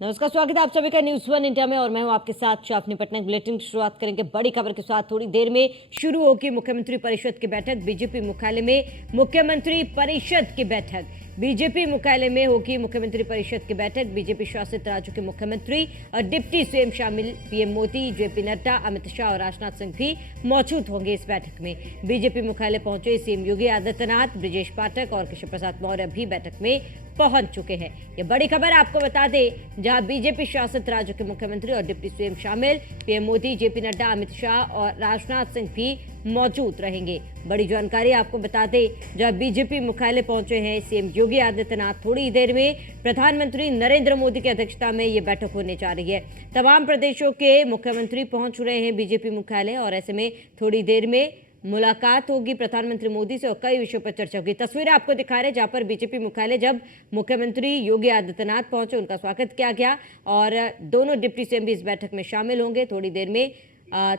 नमस्कार, स्वागत है आप सभी का न्यूज़ वन इंडिया में और मैं हूं आपके साथ शाफनी पटनायक। बुलेटिन की शुरुआत करेंगे बड़ी खबर के साथ। थोड़ी देर में शुरू होगी मुख्यमंत्री परिषद की बैठक। बीजेपी मुख्यालय में मुख्यमंत्री परिषद की बैठक। बीजेपी मुख्यालय में होगी मुख्यमंत्री परिषद की बैठक। बीजेपी शासित राज्यों के मुख्यमंत्री और डिप्टी सीएम शामिल। पीएम मोदी, जेपी नड्डा, अमित शाह और राजनाथ सिंह भी मौजूद होंगे इस बैठक में। बीजेपी मुख्यालय पहुंचे सीएम योगी आदित्यनाथ, ब्रजेश पाठक और केशव प्रसाद मौर्य भी बैठक में पहुंच चुके हैं। ये बड़ी खबर आपको बता दें, जहां बीजेपी शासित राज्यों के मुख्यमंत्री और डिप्टी सीएम शामिल। पीएम मोदी, जेपी नड्डा, अमित शाह और राजनाथ सिंह भी मौजूद रहेंगे। बड़ी जानकारी आपको बता दें, जहां बीजेपी मुख्यालय पहुंचे हैं सीएम योगी आदित्यनाथ। थोड़ी देर में प्रधानमंत्री नरेंद्र मोदी की अध्यक्षता में ये बैठक होने जा रही है। तमाम प्रदेशों के मुख्यमंत्री पहुंच रहे हैं बीजेपी मुख्यालय और ऐसे में थोड़ी देर में मुलाकात होगी प्रधानमंत्री मोदी से और कई विषयों पर चर्चा होगी। तस्वीरें आपको दिखा रहे हैं जहां पर बीजेपी मुख्यालय जब मुख्यमंत्री योगी आदित्यनाथ पहुंचे, उनका स्वागत किया गया और दोनों डिप्टी सीएम भी इस बैठक में शामिल होंगे। थोड़ी देर में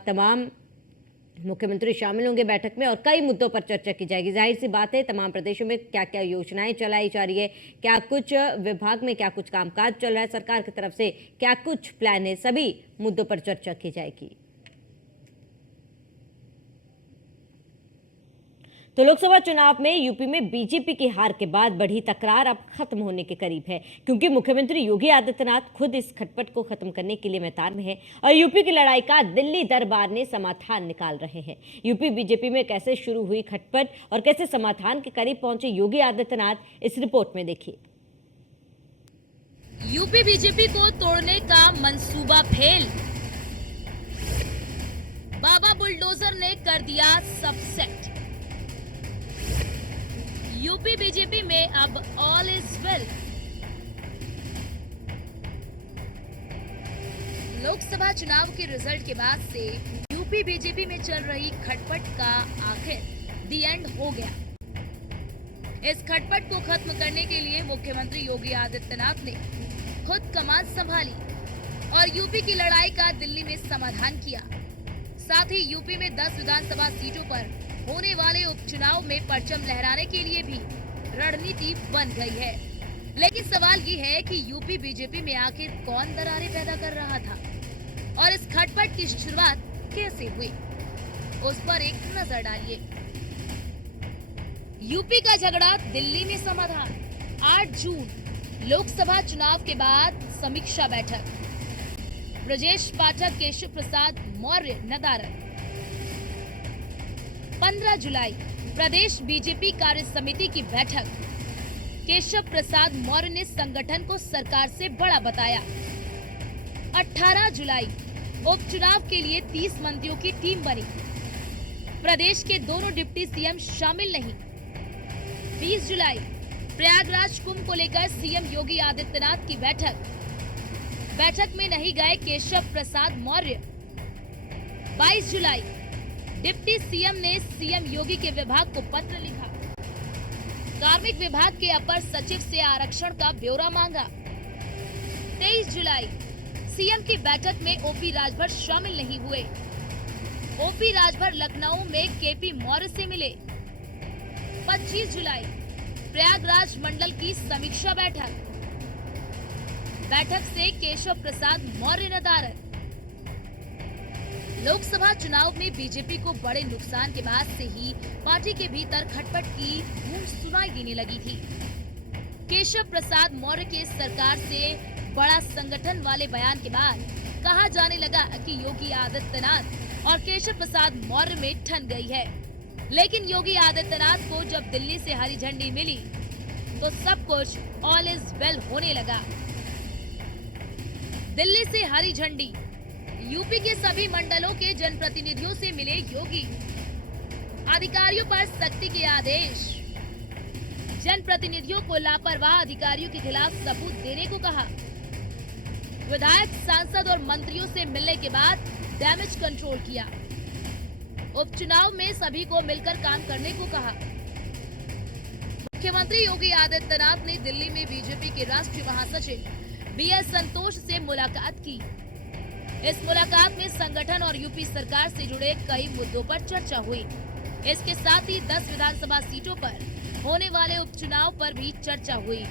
तमाम मुख्यमंत्री शामिल होंगे बैठक में और कई मुद्दों पर चर्चा की जाएगी। जाहिर सी बात है, तमाम प्रदेशों में क्या क्या योजनाएं चलाई जा रही है, क्या कुछ विभाग में क्या कुछ कामकाज चल रहा है सरकार की तरफ से, क्या कुछ प्लान है, सभी मुद्दों पर चर्चा की जाएगी। तो लोकसभा चुनाव में यूपी में बीजेपी की हार के बाद बढ़ी तकरार अब खत्म होने के करीब है, क्योंकि मुख्यमंत्री योगी आदित्यनाथ खुद इस खटपट को खत्म करने के लिए मैदान में है और यूपी की लड़ाई का दिल्ली दरबार ने समाधान निकाल रहे हैं। यूपी बीजेपी में कैसे शुरू हुई खटपट और कैसे समाधान के करीब पहुंचे योगी आदित्यनाथ, इस रिपोर्ट में देखिए। यूपी बीजेपी को तोड़ने का मंसूबा फेल, बाबा बुलडोजर ने कर दिया सब सेट। यूपी बीजेपी में अब ऑल इज वेल। लोकसभा चुनाव के रिजल्ट के बाद से यूपी बीजेपी में चल रही खटपट का आखिर दी एंड हो गया। इस खटपट को खत्म करने के लिए मुख्यमंत्री योगी आदित्यनाथ ने खुद कमान संभाली और यूपी की लड़ाई का दिल्ली में समाधान किया। साथ ही यूपी में 10 विधानसभा सीटों पर होने वाले उपचुनाव में परचम लहराने के लिए भी रणनीति बन गई है। लेकिन सवाल ये है कि यूपी बीजेपी में आखिर कौन दरारें पैदा कर रहा था और इस खटपट की शुरुआत कैसे हुई, उस पर एक नजर डालिए। यूपी का झगड़ा दिल्ली में समाधान। 8 जून लोकसभा चुनाव के बाद समीक्षा बैठक। ब्रजेश पाठक, केशव प्रसाद मौर्य नदारद। 15 जुलाई प्रदेश बीजेपी कार्य समिति की बैठक। केशव प्रसाद मौर्य ने संगठन को सरकार से बड़ा बताया। 18 जुलाई उपचुनाव के लिए 30 मंत्रियों की टीम बनी। प्रदेश के दोनों डिप्टी सीएम शामिल नहीं। 20 जुलाई प्रयागराज कुंभ को लेकर सीएम योगी आदित्यनाथ की बैठक। बैठक में नहीं गए केशव प्रसाद मौर्य। 22 जुलाई डिप्टी सीएम ने सीएम योगी के विभाग को पत्र लिखा। कार्मिक विभाग के अपर सचिव से आरक्षण का ब्यौरा मांगा। 23 जुलाई सीएम की बैठक में ओपी राजभर शामिल नहीं हुए। ओपी राजभर लखनऊ में केपी मौर्य से मिले। 25 जुलाई प्रयागराज मंडल की समीक्षा बैठक। बैठक से केशव प्रसाद मौर्य नदारद। लोकसभा चुनाव में बीजेपी को बड़े नुकसान के बाद से ही पार्टी के भीतर खटपट की गूंज सुनाई देने लगी थी। केशव प्रसाद मौर्य के सरकार से बड़ा संगठन वाले बयान के बाद कहा जाने लगा कि योगी आदित्यनाथ और केशव प्रसाद मौर्य में ठन गई है। लेकिन योगी आदित्यनाथ को जब दिल्ली से हरी झंडी मिली तो सब कुछ ऑल इज वेल होने लगा। दिल्ली से हरी झंडी। यूपी के सभी मंडलों के जनप्रतिनिधियों से मिले योगी। अधिकारियों पर सख्ती के आदेश। जनप्रतिनिधियों को लापरवाह अधिकारियों के खिलाफ सबूत देने को कहा। विधायक, सांसद और मंत्रियों से मिलने के बाद डैमेज कंट्रोल किया। उपचुनाव में सभी को मिलकर काम करने को कहा। मुख्यमंत्री योगी आदित्यनाथ ने दिल्ली में बीजेपी के राष्ट्रीय महासचिव बीएस संतोष से मुलाकात की। इस मुलाकात में संगठन और यूपी सरकार से जुड़े कई मुद्दों पर चर्चा हुई। इसके साथ ही 10 विधानसभा सीटों पर होने वाले उपचुनाव पर भी चर्चा हुई।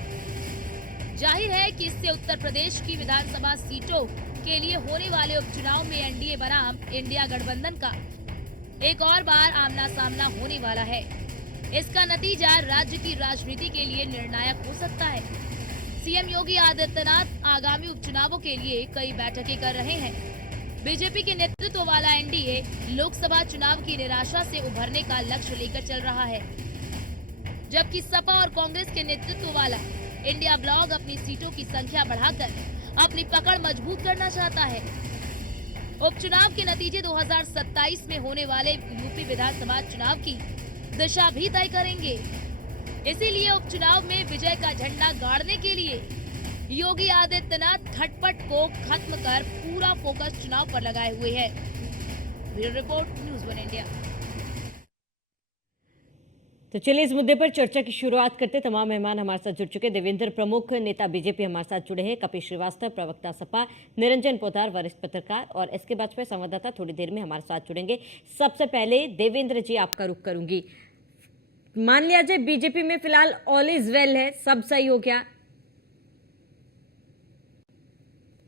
जाहिर है कि इससे उत्तर प्रदेश की विधानसभा सीटों के लिए होने वाले उपचुनाव में एनडीए बनाम इंडिया गठबंधन का एक और बार आमना सामना होने वाला है। इसका नतीजा राज्य की राजनीति के लिए निर्णायक हो सकता है। सीएम योगी आदित्यनाथ आगामी उपचुनावों के लिए कई बैठकें कर रहे हैं। बीजेपी के नेतृत्व वाला एनडीए लोकसभा चुनाव की निराशा से उभरने का लक्ष्य लेकर चल रहा है, जबकि सपा और कांग्रेस के नेतृत्व वाला इंडिया ब्लॉक अपनी सीटों की संख्या बढ़ाकर अपनी पकड़ मजबूत करना चाहता है। उपचुनाव के नतीजे 2027 में होने वाले यूपी विधानसभा चुनाव की दिशा भी तय करेंगे। इसीलिए उपचुनाव में विजय का झंडा गाड़ने के लिए योगी आदित्यनाथ खटपट को खत्म कर पूरा फोकस चुनाव पर लगाए हुए हैं। Bureau report, news 1 India. तो चलिए इस मुद्दे पर चर्चा की शुरुआत करते। तमाम मेहमान हमारे साथ जुड़ चुके। देवेंद्र प्रमुख नेता बीजेपी हमारे साथ जुड़े हैं, कपिल श्रीवास्तव प्रवक्ता सपा, निरंजन पोद्दार वरिष्ठ पत्रकार और एसके बाजपेयी संवाददाता थोड़ी देर में हमारे साथ जुड़ेंगे। सबसे पहले देवेंद्र जी आपका रुख करूंगी। मान लिया जाए बीजेपी में फिलहाल ऑल इज वेल है, सब सही हो गया?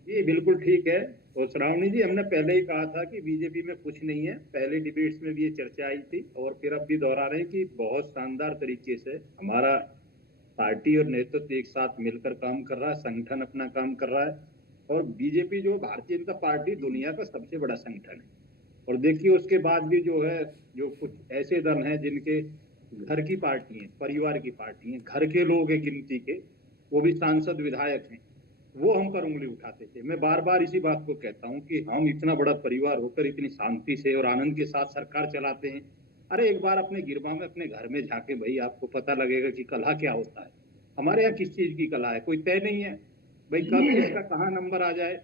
जी बिल्कुल ठीक है। और श्रावणी जी, हमने पहले ही कहा था कि बीजेपी में कुछ नहीं है। पहले डिबेट्स में भी ये चर्चा आई थी और फिर अब भी दोहरा रहे हैं कि बहुत शानदार तरीके से हमारा पार्टी और नेतृत्व एक साथ मिलकर काम कर रहा है, संगठन अपना काम कर रहा है। और बीजेपी जो भारतीय जनता पार्टी दुनिया का सबसे बड़ा संगठन है। और देखिए उसके बाद भी जो है, जो कुछ ऐसे दल हैं जिनके घर की पार्टी है, परिवार की पार्टी है, घर के लोग हैं गिनती के, वो भी सांसद विधायक हैं, वो हम पर उंगली उठाते थे। मैं बार बार इसी बात को कहता हूं कि हम इतना बड़ा परिवार होकर इतनी शांति से और आनंद के साथ सरकार चलाते हैं। अरे एक बार अपने गिरबा में अपने घर में झांके भाई, आपको पता लगेगा कि कलह क्या होता है। हमारे यहाँ किस चीज की कलह है, कोई तय नहीं है भाई, कब किसका कहाँ नंबर आ जाए।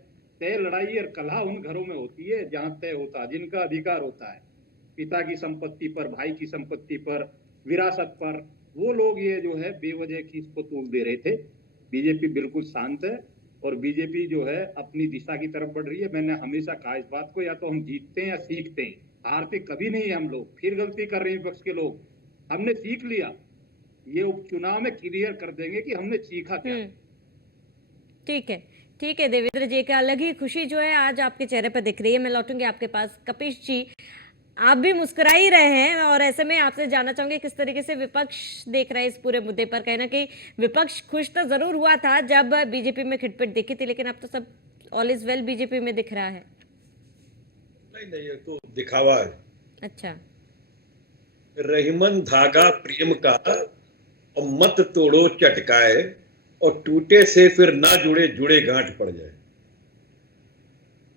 तय लड़ाई और कलह उन घरों में होती है जहाँ तय होता है, जिनका अधिकार होता है पिता की संपत्ति पर, भाई की संपत्ति पर, विरासत पर। वो लोग ये जो है बेवजह की इसको तूल दे रहे थे। बीजेपी बिल्कुल शांत है और बीजेपी जो है अपनी दिशा की तरफ बढ़ रही है। मैंने हमेशा कहा इस बात को, या तो हम जीतते हैं या सीखते हैं, हारते कभी नहीं है हम लोग। फिर गलती कर रहे हैं विपक्ष के लोग, हमने सीख लिया। ये उपचुनाव में क्लियर कर देंगे कि हमने सीखा क्या। ठीक है, ठीक है देवेंद्र जी, एक अलग ही खुशी जो है आज आपके चेहरे पर दिख रही है। मैं लौटूंगी आपके पास। कपिल जी, आप भी मुस्कुरा ही रहे हैं और ऐसे में आपसे जानना चाहूंगे किस तरीके से विपक्ष देख रहा है इस पूरे मुद्दे पर। कहना कि विपक्ष खुश तो जरूर हुआ था जब बीजेपी में खिटपिट दिखी थी, लेकिन अब तो सब ऑल इज वेल बीजेपी में दिख रहा है। नहीं, ये तो दिखावा है। अच्छा, रहीमन धागा प्रेम का और मत तोड़ो चटकाए, और टूटे से फिर ना जुड़े जुड़े गांठ पड़ जाए।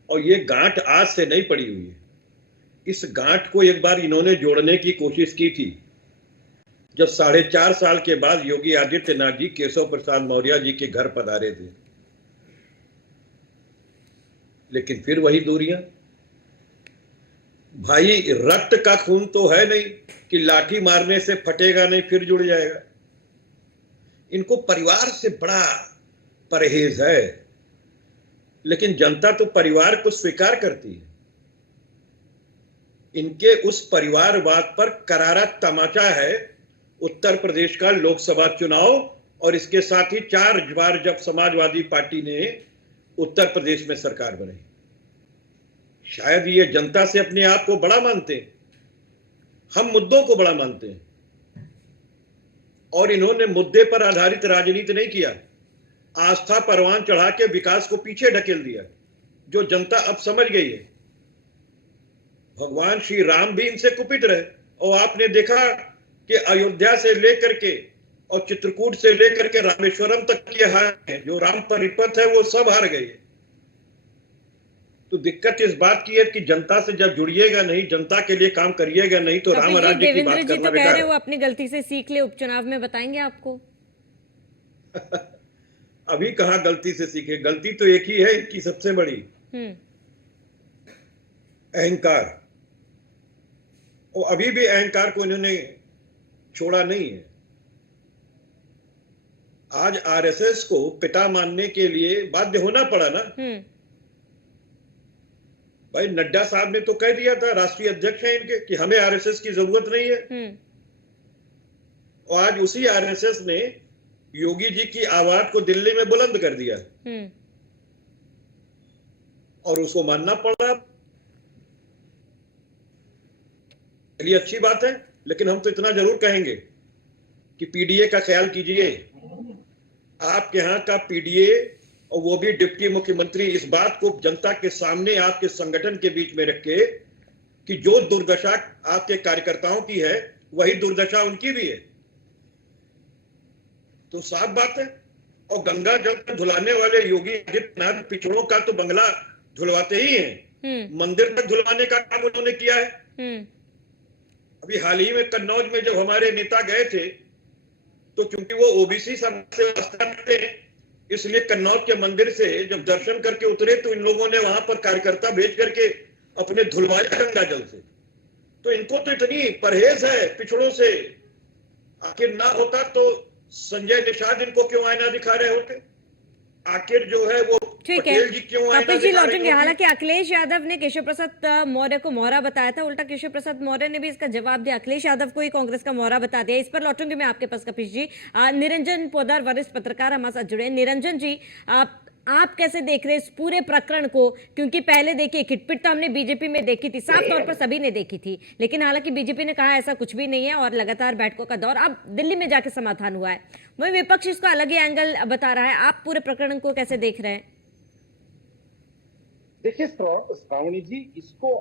और ये गांठ आज से नहीं पड़ी हुई है। इस गांठ को एक बार इन्होंने जोड़ने की कोशिश की थी जब 4.5 साल के बाद योगी आदित्यनाथ जी केशव प्रसाद मौर्य जी के घर पधारे थे। लेकिन फिर वही दूरियां। भाई रक्त का खून तो है नहीं कि लाठी मारने से फटेगा नहीं फिर जुड़ जाएगा। इनको परिवार से बड़ा परहेज है, लेकिन जनता तो परिवार को स्वीकार करती है। इनके उस परिवारवाद पर करारा तमाचा है उत्तर प्रदेश का लोकसभा चुनाव, और इसके साथ ही 4 बार जब समाजवादी पार्टी ने उत्तर प्रदेश में सरकार बनाई। शायद ये जनता से अपने आप को बड़ा मानते हैं, हम मुद्दों को बड़ा मानते हैं। और इन्होंने मुद्दे पर आधारित राजनीति नहीं किया, आस्था परवान चढ़ा के विकास को पीछे ढकेल दिया, जो जनता अब समझ गई है। भगवान श्री राम भी इनसे कुपित रहे, और आपने देखा कि अयोध्या से लेकर के और चित्रकूट से लेकर के रामेश्वरम तक के हार हैं। जो राम परिपथ है वो सब हार गए। तो दिक्कत इस बात की है कि जनता से जब जुड़िएगा नहीं, जनता के लिए काम करिएगा नहीं, तो राम राज्य की बात करना बेकार है। वो अपनी गलती से सीख ले, उपचुनाव में बताएंगे आपको। अभी कहां गलती से सीखे, गलती तो एक ही है इनकी सबसे बड़ी, अहंकार। और अभी भी अहंकार को इन्होंने छोड़ा नहीं है। आज आरएसएस को पिता मानने के लिए बाध्य होना पड़ा ना। भाई नड्डा साहब ने तो कह दिया था, राष्ट्रीय अध्यक्ष हैं इनके, कि हमें आरएसएस की जरूरत नहीं है। और आज उसी आरएसएस ने योगी जी की आवाज को दिल्ली में बुलंद कर दिया और उसको मानना पड़ा। चलिए अच्छी बात है, लेकिन हम तो इतना जरूर कहेंगे कि पीडीए का ख्याल कीजिए। आपके यहां का पीडीए और वो भी डिप्टी मुख्यमंत्री इस बात को जनता के सामने आपके संगठन के बीच में रखे कि जो दुर्दशा आपके कार्यकर्ताओं की है वही दुर्दशा उनकी भी है, तो साफ बात है। और गंगा जल को धुलाने वाले योगी आदित्यनाथ पिछड़ों का तो बंगला धुलवाते ही हैं, मंदिर तक धुलवाने का काम उन्होंने किया है। अभी हाल ही में कन्नौज में जब हमारे नेता गए थे, तो क्योंकि वो ओबीसी समाज से वास्ता रखते हैं, इसलिए कन्नौज के मंदिर से जब दर्शन करके उतरे तो इन लोगों ने वहां पर कार्यकर्ता भेज करके अपने धुलवाया गंगा जल से। तो इनको तो इतनी परहेज है पिछड़ों से, आखिर ना होता तो संजय निषाद इनको क्यों आईना दिखा रहे होते? आखिर जो है वो ठीक है, पटेल जी क्यों आईना कपिल जी दिखा रहे लौटेंगे। होते? हालांकि अखिलेश यादव ने केशव प्रसाद मौर्य को मोहरा बताया था, उल्टा केशव प्रसाद मौर्य ने भी इसका जवाब दिया, अखिलेश यादव को ही कांग्रेस का मोहरा बता दिया। इस पर लौटूंगी मैं आपके पास कपिल जी। निरंजन पोदार वरिष्ठ पत्रकार हमारे साथ जुड़े। निरंजन जी, आप कैसे देख रहे हैं इस पूरे प्रकरण को? क्योंकि पहले देखिए खिटपिट तो हमने बीजेपी में देखी थी, साफ तौर पर सभी ने देखी थी, लेकिन हालांकि बीजेपी ने कहा ऐसा कुछ भी नहीं है और लगातार बैठकों का दौर अब दिल्ली में जाके समाधान हुआ है। वही विपक्ष इसको अलग ही एंगल बता रहा है। आप पूरे प्रकरण को कैसे देख रहे हैं? देखिए श्रावणी जी, इसको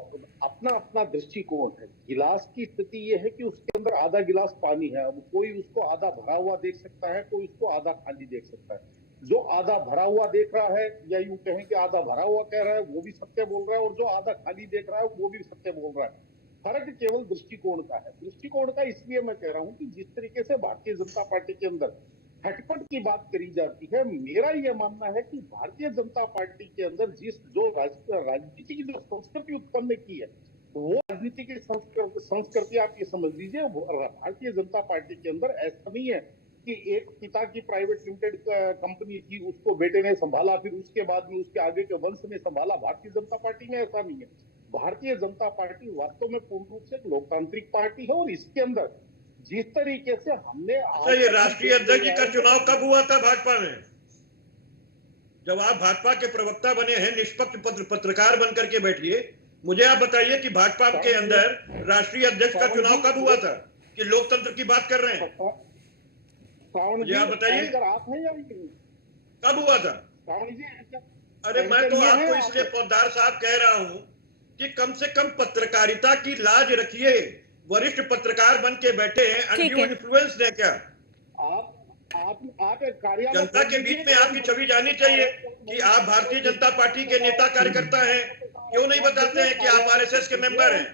अपना अपना दृष्टिकोण है। गिलास की स्थिति यह है कि उसके अंदर आधा गिलास पानी है। अब कोई उसको आधा भरा हुआ देख सकता है, कोई उसको आधा खाली देख सकता है। जो आधा भरा हुआ देख रहा है, या यूं कहें कि आधा भरा हुआ कह रहा है, वो भी सत्य बोल रहा है, और जो आधा खाली देख रहा है वो भी सत्य बोल रहा है। फर्क केवल दृष्टिकोण का है। दृष्टिकोण का इसलिए मैं कह रहा हूं कि जिस तरीके से भारतीय जनता पार्टी के अंदर खटपट की बात करी जाती है, मेरा यह मानना है कि भारतीय जनता पार्टी के अंदर जो राजनीति की जो संस्कृति उत्पन्न की है, वो राजनीति की संस्कृति आप ये समझ लीजिए, भारतीय जनता पार्टी के अंदर ऐसा नहीं है कि एक पिता की प्राइवेट लिमिटेड कंपनी थी, उसको बेटे ने संभाला, फिर उसके बाद में उसके आगे के वंश ने संभाला। भारतीय जनता पार्टी में ऐसा नहीं है। भारतीय जनता पार्टी वास्तव में पूर्ण रूप से एक लोकतांत्रिक पार्टी है, और इसके अंदर जिस तरीके से हमने ये राष्ट्रीय अध्यक्ष का चुनाव कब हुआ था भाजपा में? जब आप भाजपा के प्रवक्ता बने हैं, निष्पक्ष पत्रकार बनकर के बैठिए, मुझे आप बताइए कि भाजपा के अंदर राष्ट्रीय अध्यक्ष का चुनाव कब हुआ था कि लोकतंत्र की बात कर रहे हैं? मुझे आप बताइए कब हुआ था? अरे मैं तो आपको इसलिए पोद्दार साहब कह रहा हूं कि कम से कम पत्रकारिता की लाज रखिए। वरिष्ठ पत्रकार बन के बैठे हैं, अनड्यू इन्फ्लुएंस है क्या? आप जनता के बीच में आपकी छवि जानी चाहिए कि आप भारतीय जनता पार्टी के नेता कार्यकर्ता हैं। क्यों नहीं बताते हैं कि आप आरएसएस के मेंबर हैं?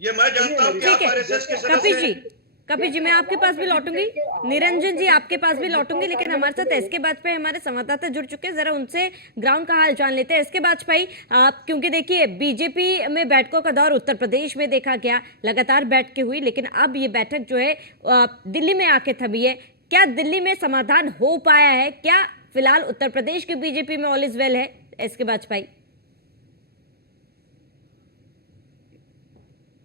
ये मैं जानता हूं कि आप आरएसएस के सदस्य हैं। कपिल जी, मैं आपके पास भी लौटूंगी। निरंजन जी, आपके पास भी लौटूंगी, लेकिन हमारे साथ एसके वाजपेयी हमारे संवाददाता जुड़ चुके हैं, जरा उनसे ग्राउंड का हाल जान लेते हैं। एसके वाजपेयी, क्योंकि देखिए बीजेपी में बैठकों का दौर उत्तर प्रदेश में देखा गया, लगातार बैठकें हुई, लेकिन अब ये बैठक जो है दिल्ली में आके थमी है। क्या दिल्ली में समाधान हो पाया है? क्या फिलहाल उत्तर प्रदेश की बीजेपी में ऑल इज वेल है? एसके वाजपेयी,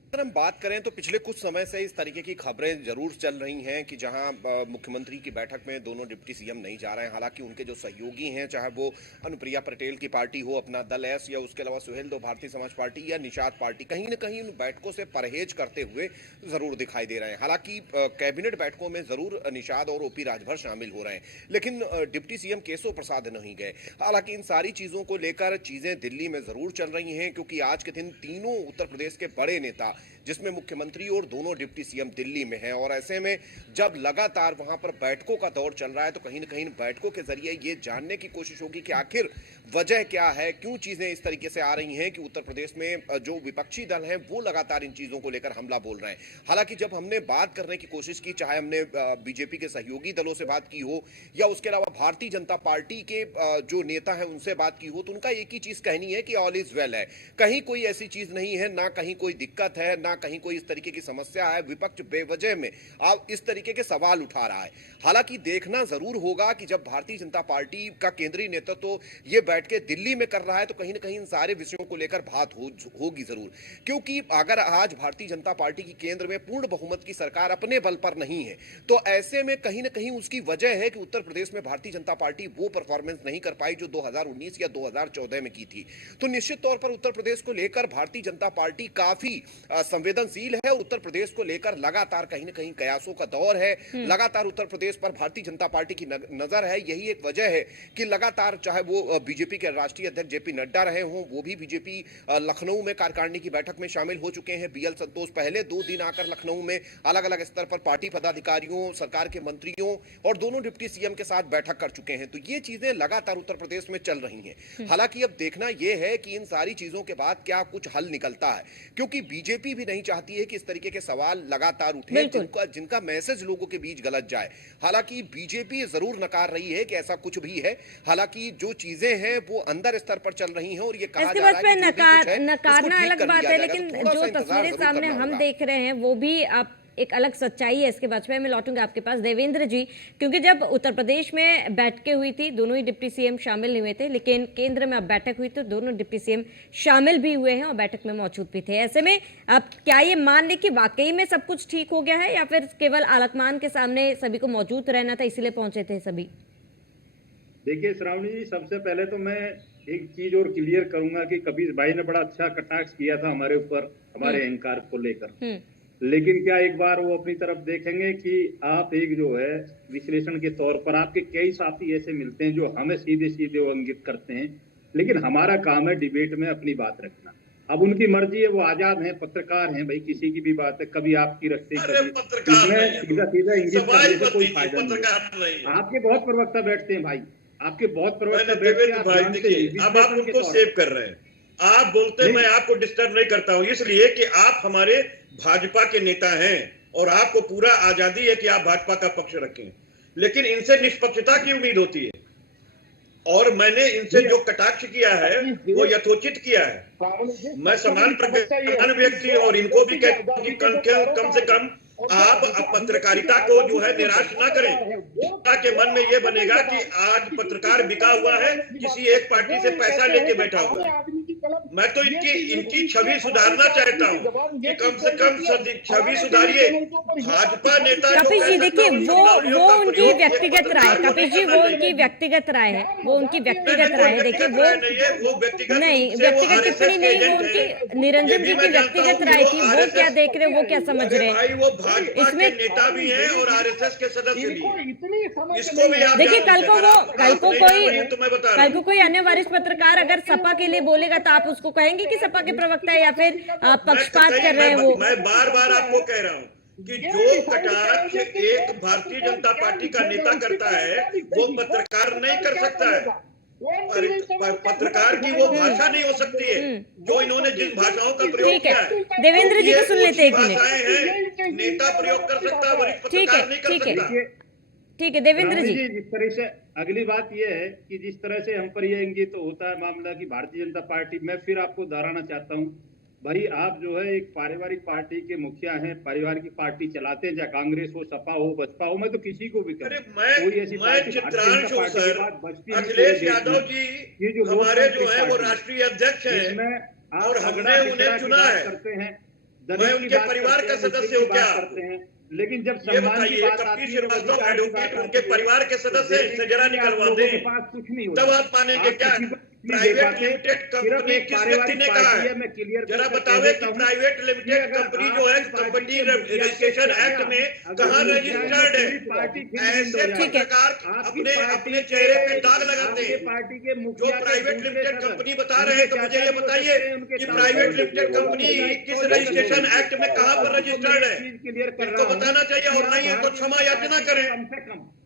अगर हम बात करें तो पिछले कुछ समय से इस तरीके की खबरें जरूर चल रही हैं कि जहां मुख्यमंत्री की बैठक में दोनों डिप्टी सीएम नहीं जा रहे हैं। हालांकि उनके जो सहयोगी हैं, चाहे वो अनुप्रिया पटेल की पार्टी हो, अपना दल एस, या उसके अलावा सुहेलदेव भारतीय समाज पार्टी या निषाद पार्टी, कहीं ना कहीं उन बैठकों से परहेज करते हुए जरूर दिखाई दे रहे हैं। हालांकि कैबिनेट बैठकों में जरूर निषाद और ओपी राजभर शामिल हो रहे हैं, लेकिन डिप्टी सीएम केशव प्रसाद नहीं गए। हालांकि इन सारी चीजों को लेकर चीजें दिल्ली में जरूर चल रही हैं, क्योंकि आज के दिन तीनों उत्तर प्रदेश के बड़े नेता, जिसमें मुख्यमंत्री और दोनों डिप्टी सीएम दिल्ली में हैं, और ऐसे में जब लगातार वहां पर बैठकों का दौर चल रहा है तो कहीं ना कहीं बैठकों के जरिए ये जानने की कोशिश होगी कि आखिर वजह क्या है, क्यों चीजें इस तरीके से आ रही हैं कि उत्तर प्रदेश में जो विपक्षी दल हैं वो लगातार इन चीजों को लेकर हमला बोल रहे हैं। हालांकि जब हमने बात करने की कोशिश की, चाहे हमने बीजेपी के सहयोगी दलों से बात की हो या उसके अलावा भारतीय जनता पार्टी के जो नेता है उनसे बात की हो, तो उनका एक ही चीज कहनी है कि ऑल इज वेल है। कहीं कोई ऐसी चीज नहीं है, ना कहीं कोई दिक्कत है, है, ना कहीं कोई इस तरीके की समस्या है। विपक्ष बेवजह में अब इस तरीके के सवाल उठा रहा है। हालांकि देखना जरूर होगा कि जब भारतीय जनता पार्टी का केंद्रीय नेतृत्व ये बैठ के दिल्ली में कर रहा है तो कहीं ना कहीं इन सारे विषयों को लेकर बात होगी जरूर, क्योंकि अगर आज भारतीय जनता पार्टी की केंद्र में पूर्ण बहुमत की सरकार अपने बल पर नहीं है तो ऐसे में कहीं ना कहीं उसकी वजह है कि उत्तर प्रदेश में भारतीय जनता पार्टी वो परफॉर्मेंस नहीं कर पाई जो 2019 या 2014 में की थी। तो निश्चित तौर पर उत्तर प्रदेश को लेकर भारतीय जनता पार्टी काफी संवेदनशील है। उत्तर प्रदेश को लेकर लगातार कहीं ना कहीं कयासों का दौर है, लगातार उत्तर प्रदेश पर भारतीय जनता पार्टी की नजर है। यही एक वजह है कि लगातार चाहे वो बीजेपी के राष्ट्रीय अध्यक्ष जेपी नड्डा रहे हों, वो भी बीजेपी लखनऊ में कार्यकारिणी की बैठक में शामिल हो चुके हैं। बीएल संतोष पहले 2 दिन आकर लखनऊ में अलग अलग स्तर पर पार्टी पदाधिकारियों, सरकार के मंत्रियों और दोनों डिप्टी सीएम के साथ बैठक कर चुके हैं। तो ये चीजें लगातार उत्तर प्रदेश में चल रही हैं। हालांकि अब देखना यह है कि इन सारी चीजों के बाद क्या कुछ हल निकलता है, क्योंकि बीजेपी भी नहीं चाहती है कि इस तरीके के सवाल लगातार उठे जिनका मैसेज लोगों के बीच गलत जाए। हालांकि बीजेपी जरूर नकार रही है कि ऐसा कुछ भी है। हालांकि जो चीजें हैं वो अंदर स्तर पर चल रही हैं और ये कहा जा रहा है कि नकारना अलग बात है, लेकिन जो तस्वीरें सामने हम देख रहे हैं वो भी आप एक अलग सच्चाई है। इसके बाद मैं लौटूंगा आपके पास देवेंद्र जी, क्योंकि जब उत्तर प्रदेश में बैठकें हुई थी दोनों ही डिप्टी सीएम शामिल नहीं हुए थे, लेकिन केंद्र में अब बैठक हुई तो दोनों डिप्टी सीएम शामिल भी हुए हैं और बैठक में मौजूद भी थे। ऐसे में अब क्या ये मान ले कि वाकई में सब कुछ ठीक हो गया है या फिर केवल आलकमान के सामने सभी को मौजूद रहना था इसलिए पहुंचे थे सभी? देखिए श्रावणी जी, सबसे पहले तो मैं एक चीज और क्लियर करूंगा कि कबीर भाई ने बड़ा अच्छा कटाक्ष किया था हमारे ऊपर, हमारे अहंकार को लेकर, लेकिन क्या एक बार वो अपनी तरफ देखेंगे कि आप एक जो है विश्लेषण के तौर पर आपके कई साथी ऐसे मिलते हैं जो हमें सीधे सीधे वो इंगित करते हैं, लेकिन हमारा काम है डिबेट में अपनी बात रखना। अब उनकी मर्जी है, वो आजाद हैं, पत्रकार हैं भाई, किसी की भी बात है, कभी आपकी रखते हैं, कभी इसमें सीधा सीधा इंगित करने से कोई फायदा नहीं। आपके बहुत प्रवक्ता बैठते हैं भाई, आपके बहुत प्रवक्ता बैठते हैं। अब आप उनको सेव कर रहे हैं, आप बोलते हैं मैं आपको डिस्टर्ब नहीं करता हूं इसलिए कि आप हमारे भाजपा के नेता हैं और आपको पूरा आजादी है कि आप भाजपा का पक्ष रखें, लेकिन इनसे निष्पक्षता की उम्मीद होती है और मैंने इनसे जो कटाक्ष किया है वो यथोचित किया है। मैं समान प्रज्ञान व्यक्ति और इनको भी कहता हूं कि कम से कम आप पत्रकारिता को जो है निराश ना करें। जनता के मन में ये बनेगा कि आज पत्रकार बिका हुआ है, किसी एक पार्टी से पैसा लेके बैठा हुआ है। मैं तो इनकी छवि सुधारना चाहता हूँ कि कम से कम छवि सुधारिए। भाजपा नेता कपिल जी देखिए वो उनकी व्यक्तिगत राय, कपिल जी वो उनकी व्यक्तिगत राय है, वो उनकी व्यक्तिगत राय है। देखिए वो व्यक्तिगत नहीं, व्यक्तिगत टिप्पणी नहीं, वो उनकी निरंजन जी की व्यक्तिगत राय थी। वो क्या देख रहे वो क्या समझ रहे हैं, भाजपा के नेता भी हैं और आरएसएस के सदस्य भी हैं। इसको भी आप देखिए कल को कोई अन्य वरिष्ठ पत्रकार अगर सपा के लिए बोलेगा तो आप उसको कहेंगे कि सपा के प्रवक्ता है या फिर पक्षपात कर रहे हैं वो? मैं बार बार आपको कह रहा हूँ कि जो कटाक्ष एक भारतीय जनता पार्टी का नेता करता है वो पत्रकार नहीं कर सकता है। पत्रकार की वो भाषा नहीं हो सकती है जो इन्होंने जिन भाषाओं का प्रयोग किया है। देवेंद्र जी को सुन लेते हैं, भाषाएं हैं नेता प्रयोग कर सकता है, वरिष्ठ पत्रकार नहीं कर सकता। ठीक है देवेंद्र जी, जिस तरह से अगली बात यह है कि जिस तरह से हम पर यह इंगित तो होता है मामला कि भारतीय जनता पार्टी, मैं फिर आपको दोहराना चाहता हूँ भाई, आप जो है एक पारिवारिक पार्टी के मुखिया हैं, पारिवारिक पार्टी चलाते हैं, चाहे कांग्रेस हो, सपा हो, बसपा हो, मैं तो किसी को भी मैं चित्रांशु सर, अखिलेश यादव जी हमारे जो है वो राष्ट्रीय अध्यक्ष हैं और हमने उन्हें चुना है, मैं उनके परिवार का सदस्य हूँ क्या? लेकिन जब ये बताइए कपिल श्रीवास्तव एडवोकेट उनके परिवार के सदस्य से जरा निकलवा दें, तब आप मानेंगे क्या? प्राइवेट लिमिटेड कंपनी किस व्यक्ति ने कहा है? जरा बतावे कि प्राइवेट लिमिटेड कंपनी जो है कंपनी रजिस्ट्रेशन एक्ट में कहाँ रजिस्टर्ड है? ऐसे पत्रकार अपने चेहरे पे दाग लगाते हैं। जो प्राइवेट लिमिटेड कंपनी बता रहे हैं तो मुझे ये बताइए कि प्राइवेट लिमिटेड कंपनी किस रजिस्ट्रेशन एक्ट में कहाँ पर रजिस्टर्ड है? इनको बताना चाहिए और नहीं है तो क्षमा याचना करें,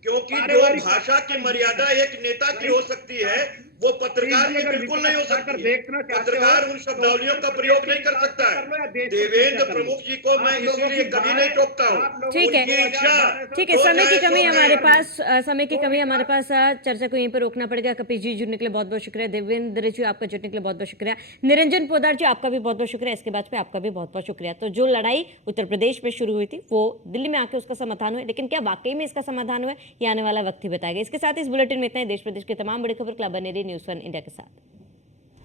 क्योंकि जो भाषा की मर्यादा एक नेता की हो सकती है वो पत्रकार जी, भी अगर बिल्कुल नहीं हो विपक्ष सकती है। देखना चाहते हो, पत्रकार उन शब्दावलियों का प्रयोग नहीं कर सकता कर लो या है। देश को देवेंद्र चर्चा कर लो। प्रमुख जी को मैं इसके लिए कभी नहीं टोकता हूँ। ठीक है। उनकी इच्छा ठीक है, जो समय की जाए कमी सो हमारे जाए। पास समय की कमी हमारे पास चर्चा को यहीं पर रोकना पड़ेगा। कपिल जी जुड़ने के लिए बहुत बहुत शुक्रिया। देवेंद्र जी आपका जुड़ने के लिए बहुत बहुत शुक्रिया। निरंजन पोदार जी आपका भी बहुत बहुत शुक्रिया। इसके बाद पे आपका भी बहुत बहुत शुक्रिया। तो जो लड़ाई उत्तर प्रदेश में शुरू हुई थी वो दिल्ली में आके उसका समाधान हुआ, लेकिन क्या वाकई में इसका समाधान हुआ, ये आने वाला वक्त ही बताएगा। इसके साथ इस बुलेटिन में इतना ही। देश प्रदेश की तमाम बड़ी खबर क्लब बने रही न्यूज़ 1 इंडिया के साथ।